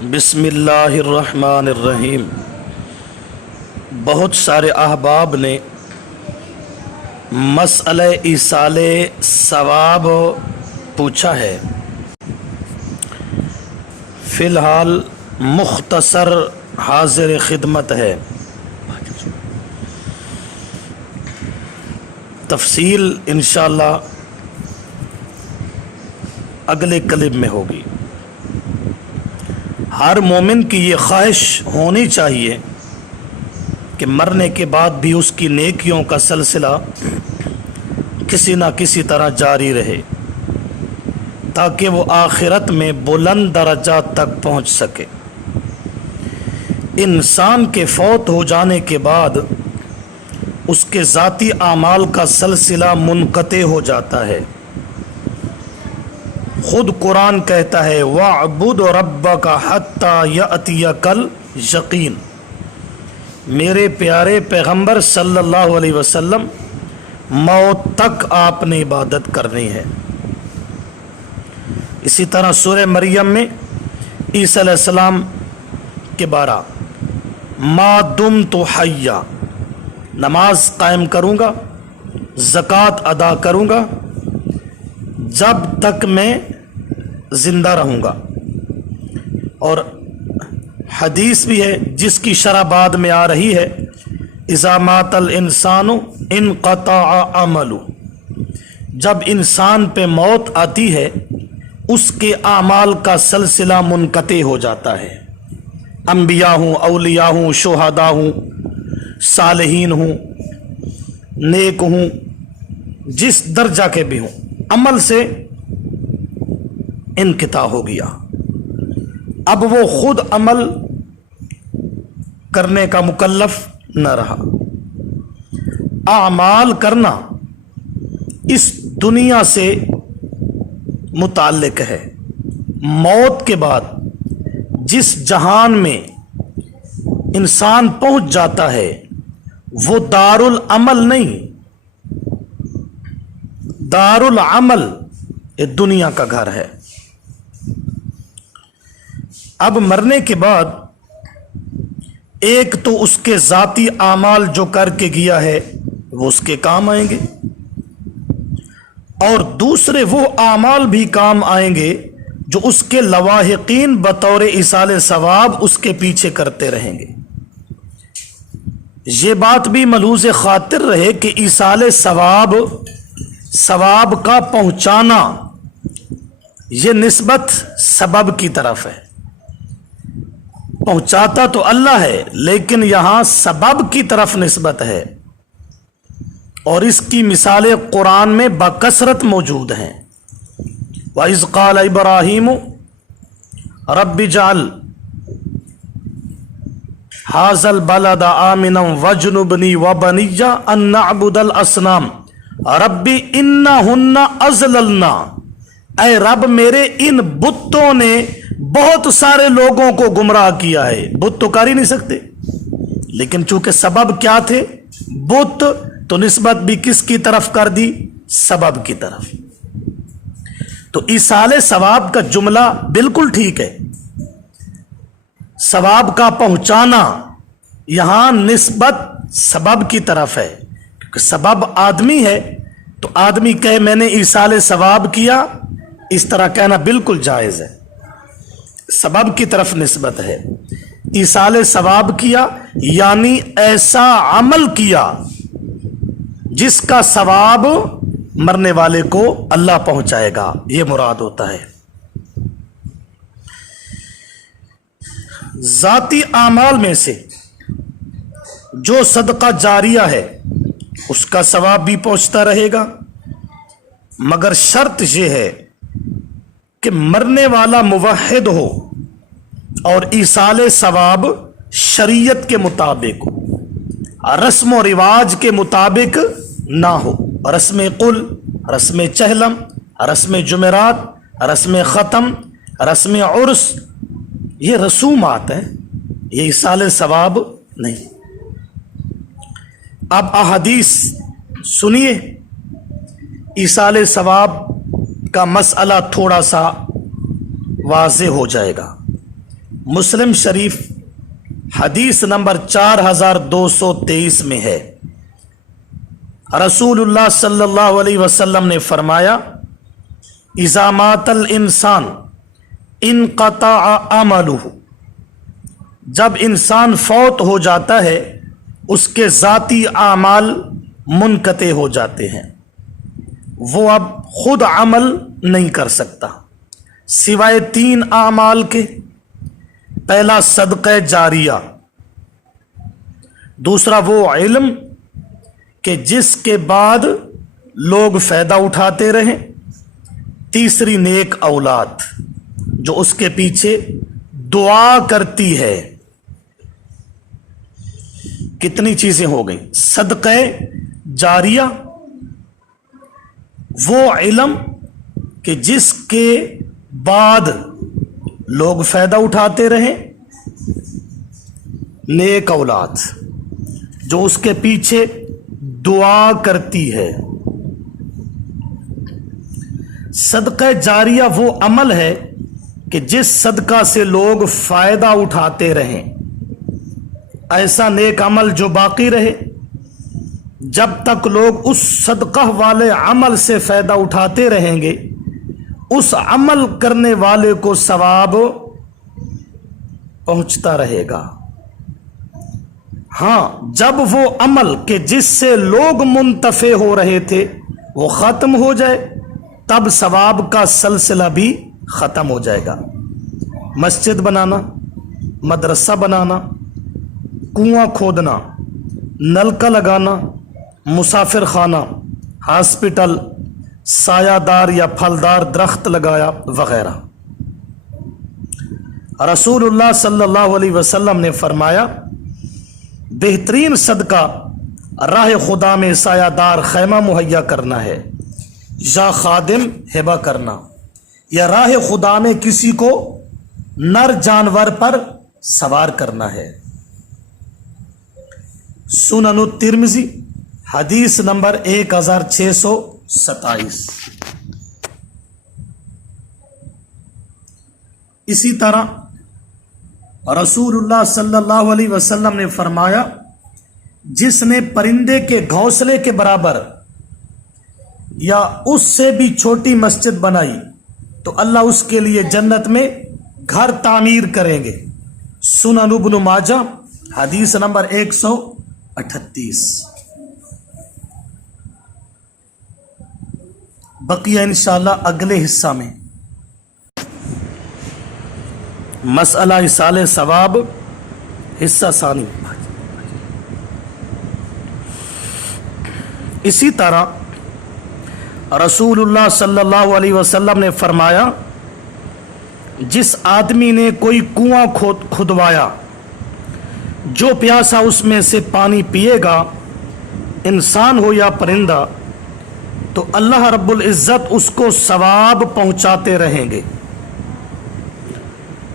بسم اللہ الرحمن الرحیم۔ بہت سارے احباب نے مسئلہ ایصال ثواب پوچھا ہے۔ فی الحال مختصر حاضر خدمت ہے، تفصیل انشاءاللہ اگلے کلپ میں ہوگی۔ ہر مومن کی یہ خواہش ہونی چاہیے کہ مرنے کے بعد بھی اس کی نیکیوں کا سلسلہ کسی نہ کسی طرح جاری رہے، تاکہ وہ آخرت میں بلند درجات تک پہنچ سکے۔ انسان کے فوت ہو جانے کے بعد اس کے ذاتی اعمال کا سلسلہ منقطع ہو جاتا ہے۔ خود قرآن کہتا ہے وَاعْبُدْ رَبَّكَ حَتَّى يَأْتِيَكَ الْيَقِينُ۔ میرے پیارے پیغمبر صلی اللہ علیہ وسلم، موت تک آپ نے عبادت کرنی ہے۔ اسی طرح سورہ مریم میں عیسیٰ علیہ السلام کے بارے ما دمت حیا، نماز قائم کروں گا، زکوٰۃ ادا کروں گا جب تک میں زندہ رہوں گا۔ اور حدیث بھی ہے جس کی شرح بعد میں آ رہی ہے، اذا مات الانسان انقطع عمله، جب انسان پہ موت آتی ہے اس کے اعمال کا سلسلہ منقطع ہو جاتا ہے۔ انبیاء ہوں، اولیاء ہوں، شہداء ہوں، صالحین ہوں، نیک ہوں، جس درجہ کے بھی ہوں، عمل سے انقطاع ہو گیا۔ اب وہ خود عمل کرنے کا مکلف نہ رہا۔ اعمال کرنا اس دنیا سے متعلق ہے۔ موت کے بعد جس جہان میں انسان پہنچ جاتا ہے وہ دار العمل نہیں، دار العمل یہ دنیا کا گھر ہے۔ اب مرنے کے بعد ایک تو اس کے ذاتی اعمال جو کر کے گیا ہے وہ اس کے کام آئیں گے، اور دوسرے وہ اعمال بھی کام آئیں گے جو اس کے لواحقین بطور ایصال ثواب اس کے پیچھے کرتے رہیں گے۔ یہ بات بھی ملحوظ خاطر رہے کہ ایصال ثواب، ثواب کا پہنچانا، یہ نسبت سبب کی طرف ہے۔ پہنچاتا تو اللہ ہے لیکن یہاں سبب کی طرف نسبت ہے، اور اس کی مثالیں قرآن میں بکثرت موجود ہیں۔ وَإِذْ قَالَ إِبْرَاهِيمُ رَبِّ اجْعَلْ هَٰذَا الْبَلَدَ آمِنًا وَاجْنُبْنِي وَبَنِيَّ أَن نَّعْبُدَ الْأَصْنَامَ رَبِّ إِنَّهُنَّ أَضْلَلْنَا، اے رب میرے ان بتوں نے بہت سارے لوگوں کو گمراہ کیا ہے۔ بت تو کر ہی نہیں سکتے، لیکن چونکہ سبب کیا تھے بت، تو نسبت بھی کس کی طرف کر دی؟ سبب کی طرف۔ تو ایصال ثواب کا جملہ بالکل ٹھیک ہے، ثواب کا پہنچانا، یہاں نسبت سبب کی طرف ہے، کیونکہ سبب آدمی ہے تو آدمی کہے میں نے ایصال ثواب کیا، اس طرح کہنا بالکل جائز ہے، سبب کی طرف نسبت ہے۔ ایصال ثواب کیا یعنی ایسا عمل کیا جس کا ثواب مرنے والے کو اللہ پہنچائے گا، یہ مراد ہوتا ہے۔ ذاتی اعمال میں سے جو صدقہ جاریہ ہے اس کا ثواب بھی پہنچتا رہے گا، مگر شرط یہ ہے کہ مرنے والا موحد ہو اور ایصال ثواب شریعت کے مطابق ہو، رسم و رواج کے مطابق نہ ہو۔ رسم قل، رسم چہلم، رسم جمعرات، رسم ختم، رسم عرس، یہ رسومات ہیں، یہ ایصال ثواب نہیں۔ اب احادیث سنیے، ایصال ثواب کا مسئلہ تھوڑا سا واضح ہو جائے گا۔ मुस्लिम शरीफ हदीस नंबर 4223 में है, रसूलुल्लाह सल्लल्लाहु अलैहि वसल्लम ने फरमाया, इज़ा मातल इंसान इनक़ता अमलुहु, जब इंसान फौत हो जाता है उसके ज़ाती आमाल मुनक़ते हो जाते हैं, वो अब खुद अमल नहीं कर सकता सिवाय 3 आमाल के। पहला सदक़े जारिया, दूसरा वो इल्म कि जिसके बाद लोग फ़ायदा उठाते रहें, तीसरी नेक औलाद जो उसके पीछे दुआ करती है। कितनी चीजें हो गई, सदक़े जारिया, वो इल्म कि जिसके बाद लोग फ़ायदा उठाते रहें, नेक औलाद जो उसके पीछे दुआ करती है। सदक़े जारिया वो अमल है कि जिस सदका से लोग फ़ायदा उठाते रहें, ऐसा नेक अमल जो बाकी रहे, जब तक लोग उस सदका वाले अमल से फ़ायदा उठाते रहेंगे, उस अमल करने वाले को सवाब पहुंचता रहेगा। हाँ, जब वो अमल के जिससे लोग मुंतफ़े हो रहे थे वो ख़त्म हो जाए, तब सवाब का सिलसिला भी ख़त्म हो जाएगा। मस्जिद बनाना, मदरसा बनाना, कुआं खोदना, नलका लगाना, मुसाफिर खाना, हॉस्पिटल, सायादार या फलदार दरख्त लगाया वगैरह। रसूलुल्लाह सल्लल्लाहु अलैहि वसल्लम ने फरमाया, बेहतरीन सदका राह खुदा में सायादार खैमा मुहैया करना है, या खादिम हिबा करना, या राह खुदा में किसी को नर जानवर पर सवार करना है। सुननु तिर्मिज़ी हदीस नंबर 1627। इसी तरह रसूलुल्लाह सल्लल्लाहु अलैहि वसल्लम ने फरमाया, जिसने परिंदे के घोंसले के बराबर या उससे भी छोटी मस्जिद बनाई तो अल्लाह उसके लिए जन्नत में घर तामीर करेंगे। सुनन इब्न माजा हदीस नंबर 138। बकिया इंशाअल्लाह अगले हिस्सा में। मसला इसाले सवाब हिस्सा सानी। इसी तरह रसूलुल्लाह सल्लल्लाहु अलैहि वसल्लम ने फरमाया, जिस आदमी ने कोई कुआं खुदवाया, जो प्यासा उसमें से पानी पिएगा, इंसान हो या परिंदा, तो अल्लाह रब्बुल इज़्ज़त उसको सवाब पहुंचाते रहेंगे।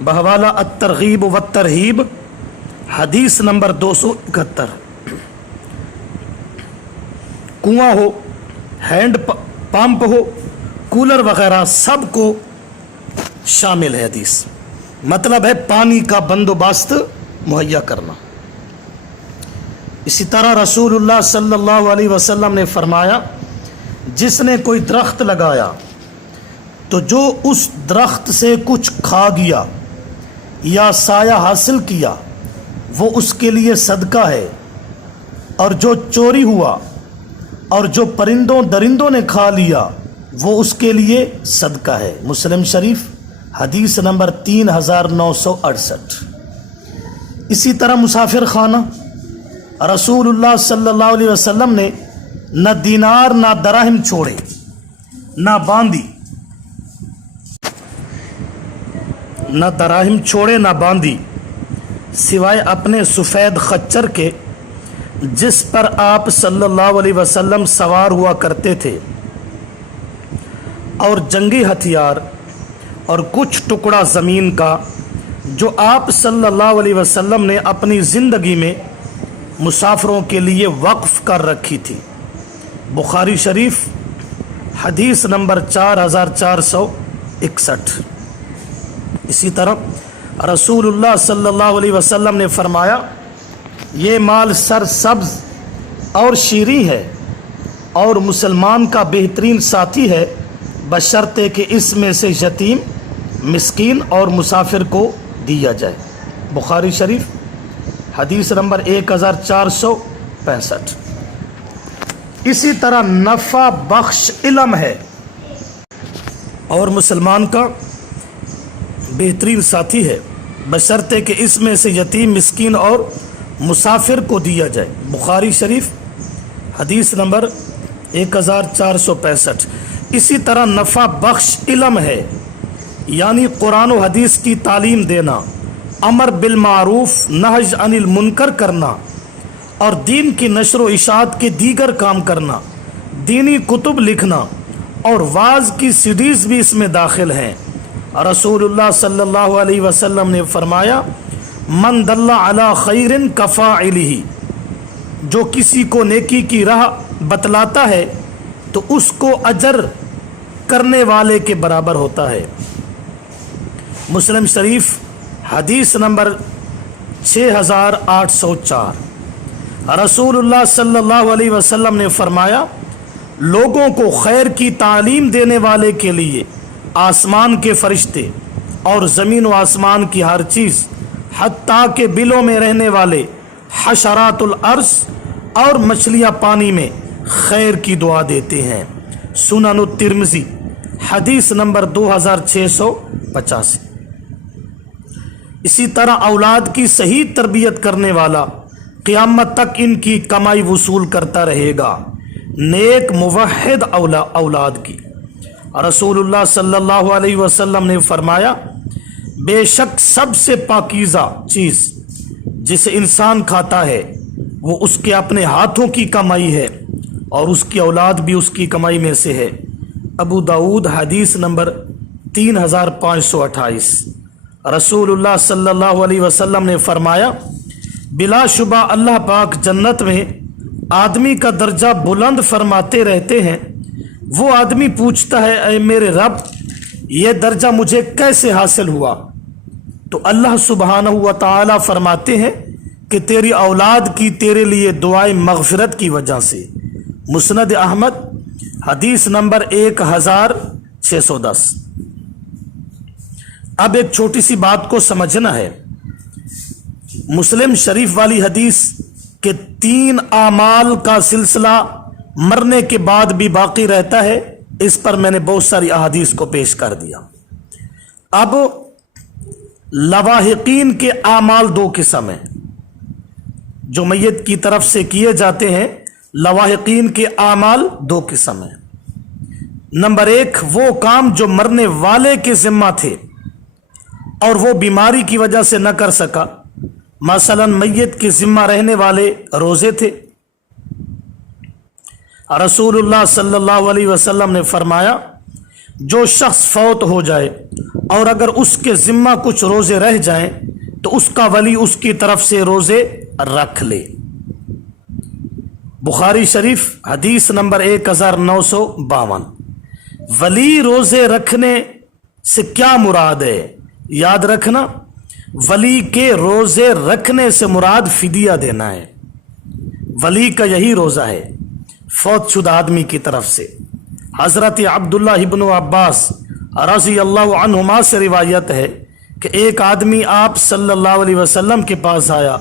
बहवाला अत-तरगीब व तरहीब हदीस नंबर 271। कुआं हो, हैंड पंप हो, कूलर वगैरह सब को शामिल है हदीस। मतलब है पानी का बंदोबस्त मुहैया करना। इसी तरह रसूलुल्लाह सल्लल्लाहु अलैहि वसल्लम ने फरमाया, जिसने कोई दरख्त लगाया तो जो उस दरख्त से कुछ खा गया या साया हासिल किया वो उसके लिए सदका है, और जो चोरी हुआ और जो परिंदों दरिंदों ने खा लिया वो उसके लिए सदका है। मुस्लिम शरीफ हदीस नंबर 3968। इसी तरह मुसाफिर खाना, रसूलुल्लाह सल्लल्लाहु अलैहि वसल्लम ने न दीनार ना दराहिम छोड़े, ना बांदी, न दराहिम छोड़े ना बांदी, सिवाय अपने सफ़ेद खच्चर के जिस पर आप सल्लल्लाहु अलैहि वसल्लम सवार हुआ करते थे, और जंगी हथियार और कुछ टुकड़ा ज़मीन का जो आप सल्लल्लाहु अलैहि वसल्लम ने अपनी ज़िंदगी में मुसाफिरों के लिए वक्फ़ कर रखी थी। बुखारी शरीफ हदीस नंबर 4461। इसी तरह रसूलुल्लाह सल्लल्लाहु अलैहि वसल्लम ने फरमाया, ये माल सरसब्ज और शीरी है और मुसलमान का बेहतरीन साथी है, बशर्ते कि इसमें से यतीम, मिस्कीन और मुसाफिर को दिया जाए। बुखारी शरीफ हदीस नंबर 1465। इसी तरह नफ़ा बख्श इल्म है और मुसलमान का बेहतरीन साथी है, बशर्ते कि इसमें से यतीम, मिस्कीन और मुसाफिर को दिया जाए। बुखारी शरीफ हदीस नंबर 1465। इसी तरह नफ़ा बख्श इल्म है, यानी कुरान व हदीस की तालीम देना, अमर बिल मारूफ नहज अनिल मुनकर करना और दीन की नशर व इशाअत के दीगर काम करना, दीनी कुतुब लिखना और वाज की सीडीज़ भी इसमें दाखिल हैं। रसूलुल्लाह सल्लल्लाहु अलैहि वसल्लम ने फरमाया, मन दल्ला अला खैरिन कफ़ाइलिही, जो किसी को नेकी की राह बतलाता है तो उसको अजर करने वाले के बराबर होता है। मुस्लिम शरीफ हदीस नंबर 6804। रसूलुल्लाह सल्लल्लाहु अलैहि वसल्लम ने फरमाया, लोगों को खैर की तालीम देने वाले के लिए आसमान के फरिश्ते और ज़मीन व आसमान की हर चीज़, हत्ता के बिलों में रहने वाले हशरातुल अर्ज़ और मछलियाँ पानी में खैर की दुआ देते हैं। सुनन तिर्मिज़ी हदीस नंबर 2685। इसी तरह औलाद की सही तरबियत करने वाला क़यामत तक इनकी कमाई वसूल करता रहेगा, नेक मुवहिद औलाद की। रसूलुल्लाह सल्लल्लाहु अलैहि वसल्लम ने फरमाया, बेशक सबसे पाकीज़ा चीज़ जिसे इंसान खाता है वो उसके अपने हाथों की कमाई है और उसकी औलाद भी उसकी कमाई में से है। अबू दाऊद हदीस नंबर 3528। रसूलुल्लाह सल्लल्लाहु अलैहि वसल्लम ने फरमाया, बिलाशुबा अल्लाह पाक जन्नत में आदमी का दर्जा बुलंद फरमाते रहते हैं। वो आदमी पूछता है, ऐ मेरे रब, ये दर्जा मुझे कैसे हासिल हुआ? तो अल्लाह सुब्हानहू व तआला फरमाते हैं कि तेरी औलाद की तेरे लिए दुआए मगफिरत की वजह से। मुस्नद अहमद हदीस नंबर 1610। अब एक छोटी सी बात को समझना है। मुस्लिम शरीफ वाली हदीस के 3 आमाल का सिलसिला मरने के बाद भी बाकी रहता है, इस पर मैंने बहुत सारी अहादीस को पेश कर दिया। अब लवाहिकीन के आमाल 2 किस्म हैं जो मैयत की तरफ से किए जाते हैं। लवाहिकीन के आमाल 2 किस्म हैं। नंबर 1, वो काम जो मरने वाले के जिम्मा थे और वो बीमारी की वजह से न कर सका। मसलन मैयत के जिम्मा रहने वाले रोजे थे। रसूलुल्लाह सल्लल्लाहु अलैहि वसल्लम ने फरमाया, जो शख्स फौत हो जाए और अगर उसके जिम्मा कुछ रोजे रह जाएं तो उसका वली उसकी तरफ से रोजे रख ले। बुखारी शरीफ हदीस नंबर 1952। वली रोजे रखने से क्या मुराद है? याद रखना, वली के रोजे रखने से मुराद फिदिया देना है। वली का यही रोजा है फौत शुदा आदमी की तरफ से। हजरत अब्दुल्लाह इब्न अब्बास रज़ी अल्लाहु अन्हुमा से रिवायत है कि एक आदमी आप सल्लल्लाहु अलैहि वसल्लम के पास आया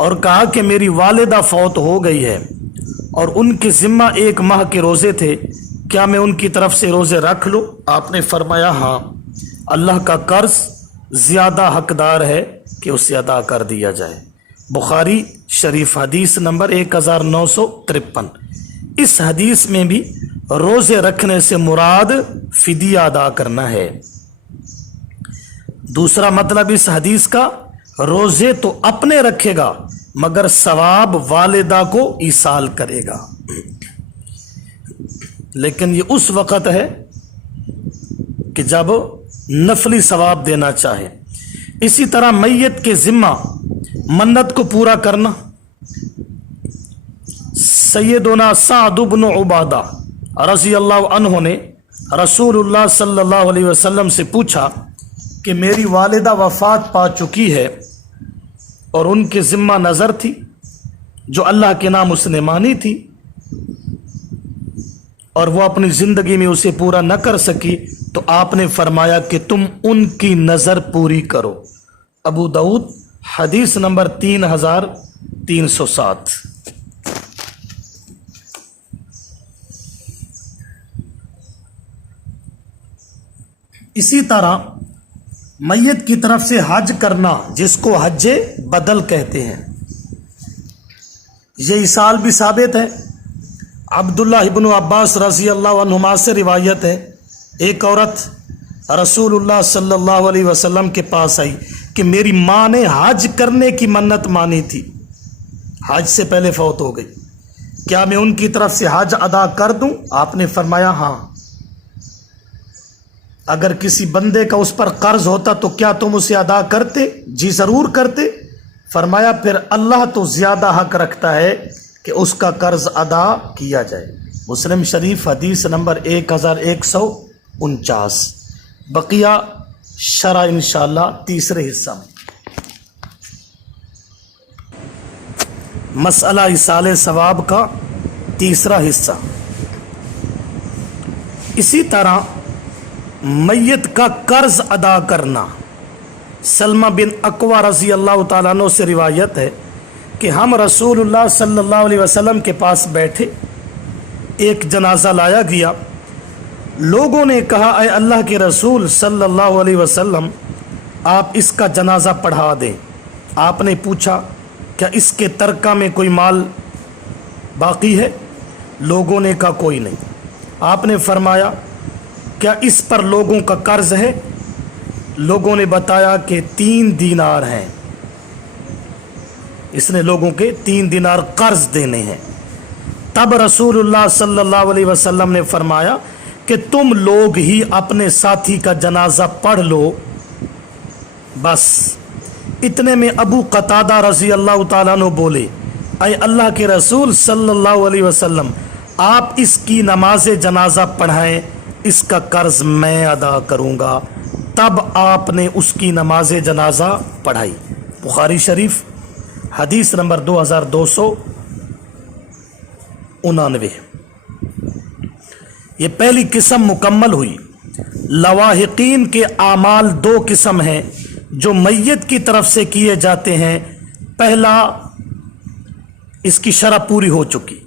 और कहा कि मेरी वालिदा फौत हो गई है और उनके जिम्मा 1 माह के रोजे थे, क्या मैं उनकी तरफ से रोजे रख लूँ? आपने फरमाया, हाँ, अल्लाह का कर्ज ज़्यादा हकदार है कि उसे अदा कर दिया जाए। बुखारी शरीफ हदीस नंबर 1953। इस हदीस में भी रोजे रखने से मुराद फिदिया अदा करना है। दूसरा मतलब इस हदीस का, रोजे तो अपने रखेगा मगर सवाब वालिदा को ईसाल करेगा, लेकिन ये उस वक़्त है कि जब नफली सवाब देना चाहे। इसी तरह मैयत के जिम्मा मन्नत को पूरा करना। सैयदुना साद इब्न उबादा रज़ी अल्लाहु अन्हु ने रसूलुल्लाह सल्लल्लाहु अलैहि वसल्लम से पूछा کہ میری والدہ وفات پا چکی ہے اور ان کے ذمہ نظر تھی جو اللہ کے نام اس نے مانی تھی اور وہ اپنی زندگی میں اسے پورا نہ کر سکی، تو آپ نے فرمایا کہ تم ان کی نظر پوری کرو۔ ابو داؤد حدیث نمبر 3307۔ اسی طرح میت کی طرف سے حج کرنا، جس کو حج بدل کہتے ہیں، یہ مثال بھی ثابت ہے۔ عبداللہ ابن عباس رضی اللہ عنہما سے روایت ہے، ایک عورت رسول اللہ صلی اللہ علیہ وسلم کے پاس آئی کہ میری ماں نے حج کرنے کی منت مانی تھی، حج سے پہلے فوت ہو گئی، کیا میں ان کی طرف سے حج ادا کر دوں؟ آپ نے فرمایا ہاں۔ اگر کسی بندے کا اس پر قرض ہوتا تو کیا تم اسے ادا کرتے؟ جی ضرور کرتے۔ فرمایا پھر اللہ تو زیادہ حق رکھتا ہے کہ اس کا قرض ادا کیا جائے۔ مسلم شریف حدیث نمبر 1149۔ بقیہ شرح انشاءاللہ تیسرے حصہ میں۔ مسئلہ ایصال ثواب کا تیسرا حصہ۔ اسی طرح میت کا قرض ادا کرنا۔ سلمہ بن اکوع رضی اللہ تعالیٰ عنہ سے روایت ہے کہ ہم رسول اللہ صلی اللہ علیہ وسلم کے پاس بیٹھے، ایک جنازہ لایا گیا، لوگوں نے کہا اے اللہ کے رسول صلی اللہ علیہ وسلم آپ اس کا جنازہ پڑھا دیں۔ آپ نے پوچھا کیا اس کے ترکہ میں کوئی مال باقی ہے؟ لوگوں نے کہا کوئی نہیں۔ آپ نے فرمایا کیا اس پر لوگوں کا قرض ہے؟ لوگوں نے بتایا کہ 3 دینار ہیں، اس نے لوگوں کے 3 دینار قرض دینے ہیں۔ تب رسول اللہ صلی اللہ علیہ وسلم نے فرمایا کہ تم لوگ ہی اپنے ساتھی کا جنازہ پڑھ لو بس۔ اتنے میں ابو قتادہ رضی اللہ تعالیٰ عنہ بولے اے اللہ کے رسول صلی اللہ علیہ وسلم آپ اس کی نماز جنازہ پڑھائیں، اس کا قرض میں ادا کروں گا۔ تب آپ نے اس کی نماز جنازہ پڑھائی۔ بخاری شریف حدیث نمبر 2299۔ یہ پہلی قسم مکمل ہوئی۔ لواحقین کے اعمال 2 قسم ہیں جو میت کی طرف سے کیے جاتے ہیں۔ پہلا، اس کی شرح پوری ہو چکی،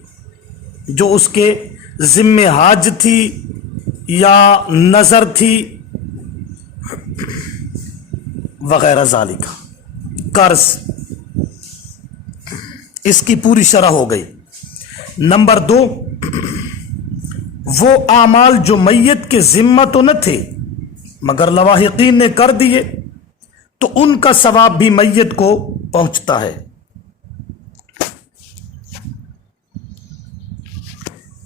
جو اس کے ذمہ حج تھی یا نظر تھی وغیرہ ذالک، قرض، اس کی پوری شرح ہو گئی۔ نمبر 2، وہ اعمال جو میت کے ذمہ تو نہ تھے مگر لواحقین نے کر دیے تو ان کا ثواب بھی میت کو پہنچتا ہے۔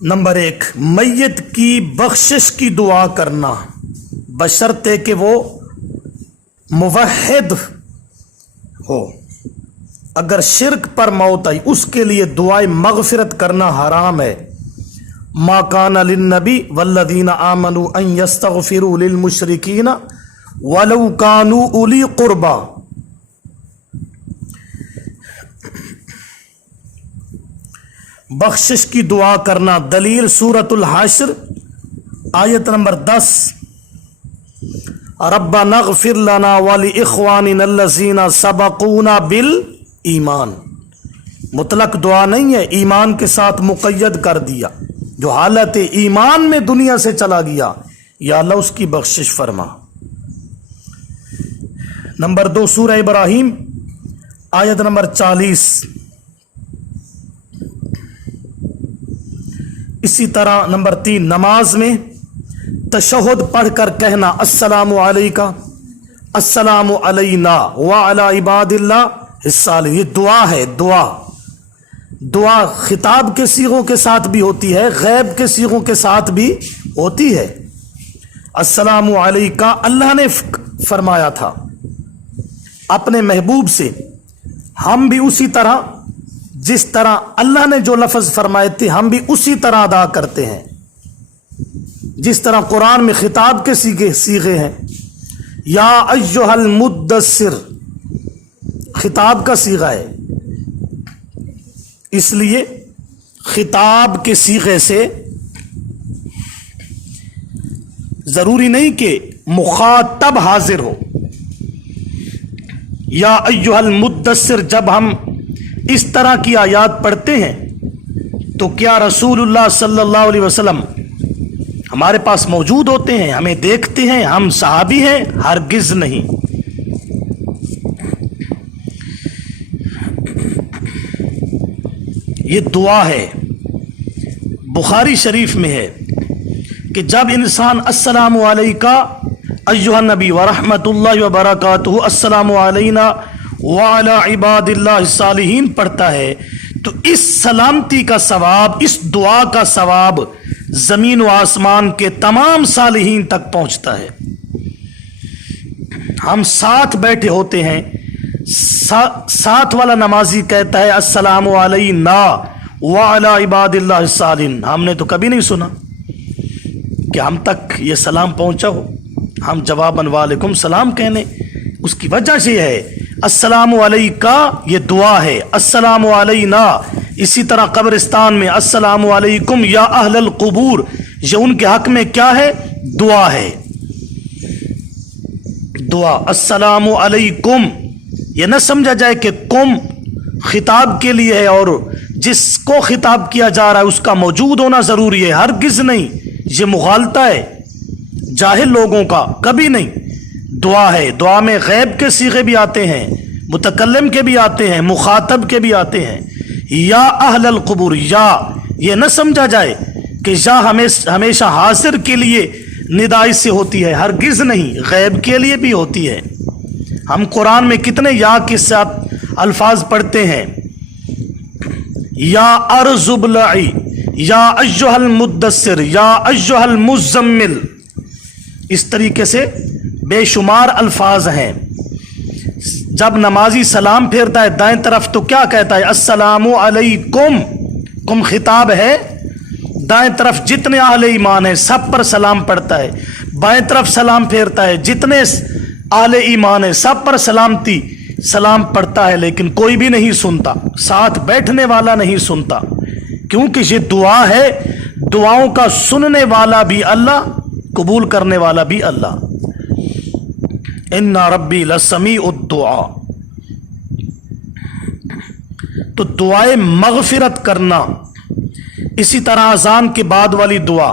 نمبر 1، میت کی بخشش کی دعا کرنا بشرطے کہ وہ موحد ہو۔ اگر شرک پر موت آئی اس کے لیے دعائے مغفرت کرنا حرام ہے۔ ما کان للنبی والذین آمنوا ان یستغفروا للمشرکین ولو کانوا اولی قربا۔ بخشش کی دعا کرنا، دلیل سورۃ الحشر آیت نمبر 10، ربنا اغفر لنا ولاخواننا الذین سبقونا بالایمان۔ مطلق دعا نہیں ہے، ایمان کے ساتھ مقید کر دیا۔ جو حالت ایمان میں دنیا سے چلا گیا یا اللہ اس کی بخشش فرما۔ نمبر 2، سورہ ابراہیم آیت نمبر 40۔ اسی طرح نمبر 3، نماز میں تشہد پڑھ کر کہنا السلام علیکہ، السلام علینا وعلی عباد اللہ الصالحین۔ یہ دعا ہے، دعا خطاب کے صیغوں کے ساتھ بھی ہوتی ہے، غیب کے صیغوں کے ساتھ بھی ہوتی ہے۔ السلام علیکہ اللہ نے فرمایا تھا اپنے محبوب سے، ہم بھی اسی طرح جس طرح اللہ نے جو لفظ فرمائے تھے ہم بھی اسی طرح ادا کرتے ہیں، جس طرح قرآن میں خطاب کے صیغے ہیں۔ या अय्युहल मुद्दस्सिर खिताब का सीगा है, इसलिए खिताब के सीगे से जरूरी नहीं कि मुखातब हाजिर हो। या अय्युहल मुद्दस्सिर जब हम इस तरह की आयात पढ़ते हैं तो क्या रसूलुल्लाह सल्लल्लाहु अलैहि वसल्लम हमारे पास मौजूद होते हैं, हमें देखते हैं, हम सहाबी हैं? हरगिज नहीं। ये दुआ है, बुखारी शरीफ में है कि जब इंसान अस्सलामु अलैका अय्युहन नबी व रहमतुल्लाहि व बरकातुहू अस्सलामु अलैना व अला इबादिल्लाहि सालिहीन पढ़ता है तो इस सलामती का सवाब, इस दुआ का सवाब जमीन व आसमान के तमाम सालिहीन तक पहुंचता है। हम साथ बैठे होते हैं, साथ वाला नमाजी कहता है अस्सलामु अलैना व अला इबादिल्लाहि सालिहीन, हमने तो कभी नहीं सुना कि हम तक ये सलाम पहुंचा हो। हम जवाबन वालेकुम सलाम कहने, उसकी वजह से है अस्सलामु अलैका, ये दुआ है, अस्सलामु अलैना। इसी तरह कब्रिस्तान में अस्सलामु अलैकुम या अहलल कुबूर, ये उनके हक में क्या है? दुआ है। दुआ अस्सलामु अलैकुम, ये न समझा जाए कि कुम खिताब के लिए है और जिसको खिताब किया जा रहा है उसका मौजूद होना जरूरी है, हरगिज नहीं। ये मुगालता है जाहिल लोगों का, कभी नहीं। दुआ है, दुआ में गैब के सीगे भी आते हैं, मुतकल्लिम के भी आते हैं, मुखातब के भी आते हैं। या अहलल कुबूर, या ये न समझा जाए कि या हमेशा हासिर के लिए निदाई से होती है, हरगिज नहीं, गैब के लिए भी होती है। हम कुरान में कितने या के साथ अल्फाज पढ़ते हैं, या अर्जुबलाई, या अय्युहल मुद्दस्सिर, या अय्युहल मुज़म्मिल, इस तरीके से बेशुमार अल्फाज हैं। जब नमाजी सलाम फेरता है दाएं तरफ तो क्या कहता है? अस्सलामु अलैकुम, कुम खिताब है। दाएं तरफ जितने अहले ईमान है सब पर सलाम पड़ता है, बाएं तरफ सलाम फेरता है, जितने अहले ईमान है सब पर सलाम पड़ता है, लेकिन कोई भी नहीं सुनता, साथ बैठने वाला नहीं सुनता, क्योंकि ये दुआ है। दुआओं का सुनने वाला भी अल्लाह, कबूल करने वाला भी अल्लाह। इन्ना रब्बी लसमीउद दुआ, तो दुआए मगफिरत करना। इसी तरह अज़ान के बाद वाली दुआ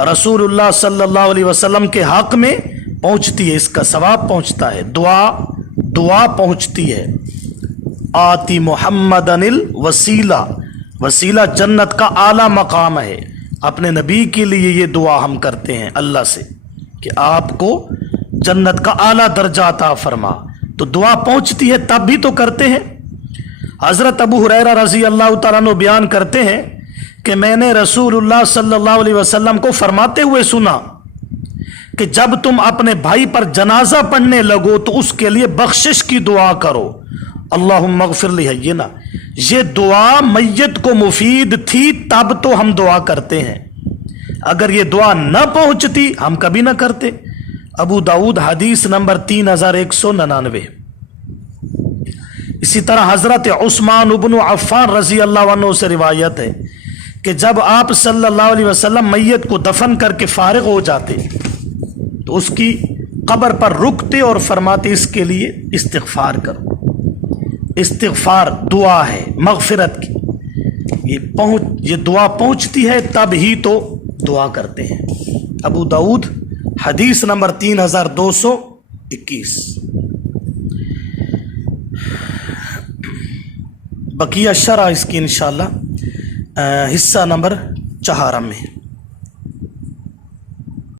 रसूलुल्लाह सल्लल्लाहु अलैहि वसल्लम के हक में पहुंचती है, इसका सवाब पहुंचता है। दुआ पहुंचती है। आती मुहम्मदनिल वसीला, वसीला जन्नत का आला मकाम है। अपने नबी के लिए ये दुआ हम करते हैं अल्लाह से कि आपको जन्नत का आला दर्जा अता फरमा। तो दुआ पहुंचती है तब भी तो करते हैं। हजरत अबू हुरैरा रजी अल्लाह तआला अन्हु बयान करते हैं कि मैंने रसूलुल्लाह सल्लल्लाहु अलैहि वसल्लम को फरमाते हुए सुना कि जब तुम अपने भाई पर जनाजा पढ़ने लगो तो उसके लिए बख्शिश की दुआ करो, अल्लाहुम्मा अग़फ़िर ली हय्यिना। ये दुआ मैयत को मुफीद थी तब तो हम दुआ करते हैं, अगर ये दुआ न पहुंचती हम कभी ना करते। अबू दाऊद हदीस नंबर 3199। इसी तरह हजरत उस्मान इब्न अफ़्फ़ान रजी अल्लाह अन्हु से रिवायत है कि जब आप सल्लल्लाहु अलैहि वसल्लम मैयत को दफन करके फारिग हो जाते तो उसकी कब्र पर रुकते और फरमाते इसके लिए इस्तिग़फ़ार करो। इस्तिग़फ़ार दुआ है मग़फ़िरत की। ये दुआ पहुंचती है तब ही तो दुआ करते हैं। अबू दाऊद हदीस नंबर 3221। बकिया शरह इसकी इंशाअल्लाह हिस्सा नंबर 4 में।